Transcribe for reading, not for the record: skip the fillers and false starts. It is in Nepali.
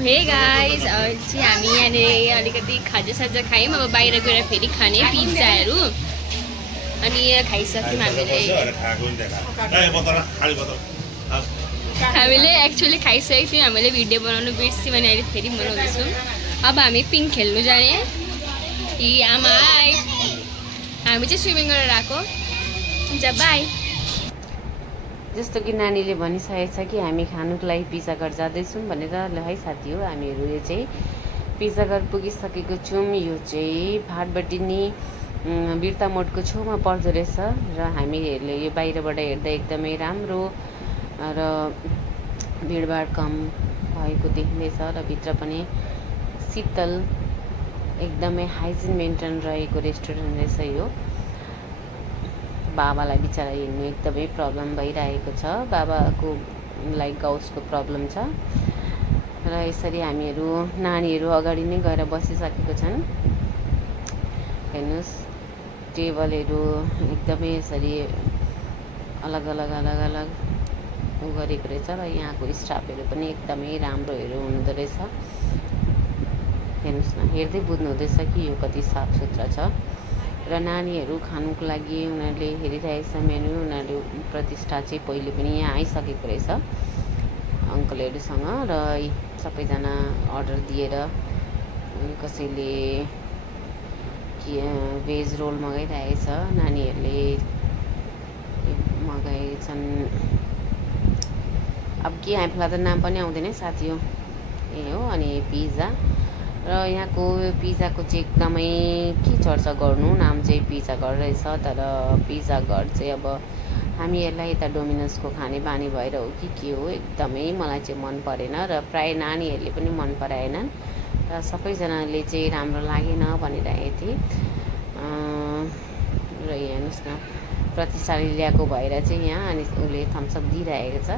हे गाइस, चाहिँ हामी यहाँनिर अलिकति खाजासाजा खायौँ। अब बाहिर गएर फेरि खाने पिज्जाहरू। अनि खाइसक्यौँ हामीले एक्चुअली खाइसकेको थियौँ। हामीले भिडियो बनाउनु बिर्स्यौँ भने अहिले फेरि बनाउँदैछौँ। अब हामी पिङ खेल्नु जाने। यी आमा हामी चाहिँ स्विमिङ गरेर आएको। हुन्छ, बाई। जस्तो कि नानीले भनिसकेको छ कि हामी खानुको लागि पिज्जाघर जाँदैछौँ भनेर। ल है साथी हो, हामीहरू यो चाहिँ पिज्जाघर पुगिसकेको छौँ। यो चाहिँ फाटबटिनी बिर्ता मोडको छेउमा पर्दो रहेछ र हामीहरूले यो बाहिरबाट हेर्दा एकदमै राम्रो र भिडभाड कम भएको देखिँदैछ र भित्र पनि शीतल एकदमै हाइजिन मेन्टेन रहेको रेस्टुरेन्ट रहेछ यो। बाबालाई बिचरा हिँड्नु एकदमै प्रब्लम भइरहेको छ। बाबाको लाइक गाउसको प्रब्लम छ र यसरी हामीहरू नानीहरू अगाडि नै गएर बसिसकेको छन्। हेर्नुहोस्, टेबलहरू एकदमै यसरी अलग अलग गरेको रहेछ र यहाँको स्टाफहरू पनि एकदमै राम्रोहरू हुनुहुँदो रहेछ। हेर्नुहोस् न, हेर्दै बुझ्नु हुँदैछ कि यो कति साफ सुथरा छ। र नानीहरू खानुको लागि उनीहरूले हेरिरहेको छ मेन्यू। उनीहरू प्रतिष्ठा चाहिँ पहिले पनि यहाँ आइसकेको रहेछ अङ्कलहरूसँग र सबैजना अर्डर दिएर कसैले भेज रोल मगाइरहेछ, नानीहरूले मगाएछन्। अब के आइफला त नाम पनि आउँदैन साथी हो। ए हो। अनि पिज्जा र यहाँको पिज्जाको चाहिँ एकदमै के चर्चा गर्नु, नाम चाहिँ पिज्जा घर रहेछ। तर पिज्जा घर चाहिँ अब हामीहरूलाई यता डोमिनोसको खाने बानी भएर हो कि के हो, एकदमै मलाई चाहिँ मन परेन र प्राय नानीहरूले पनि मन पराएनन् र सबैजनाले चाहिँ राम्रो लागेन भनिरहेको थिए। र हेर्नुहोस् न, प्रतिष्ठाले ल्याएको भएर चाहिँ यहाँ अनि उसले थम्सअप दिइरहेको छ।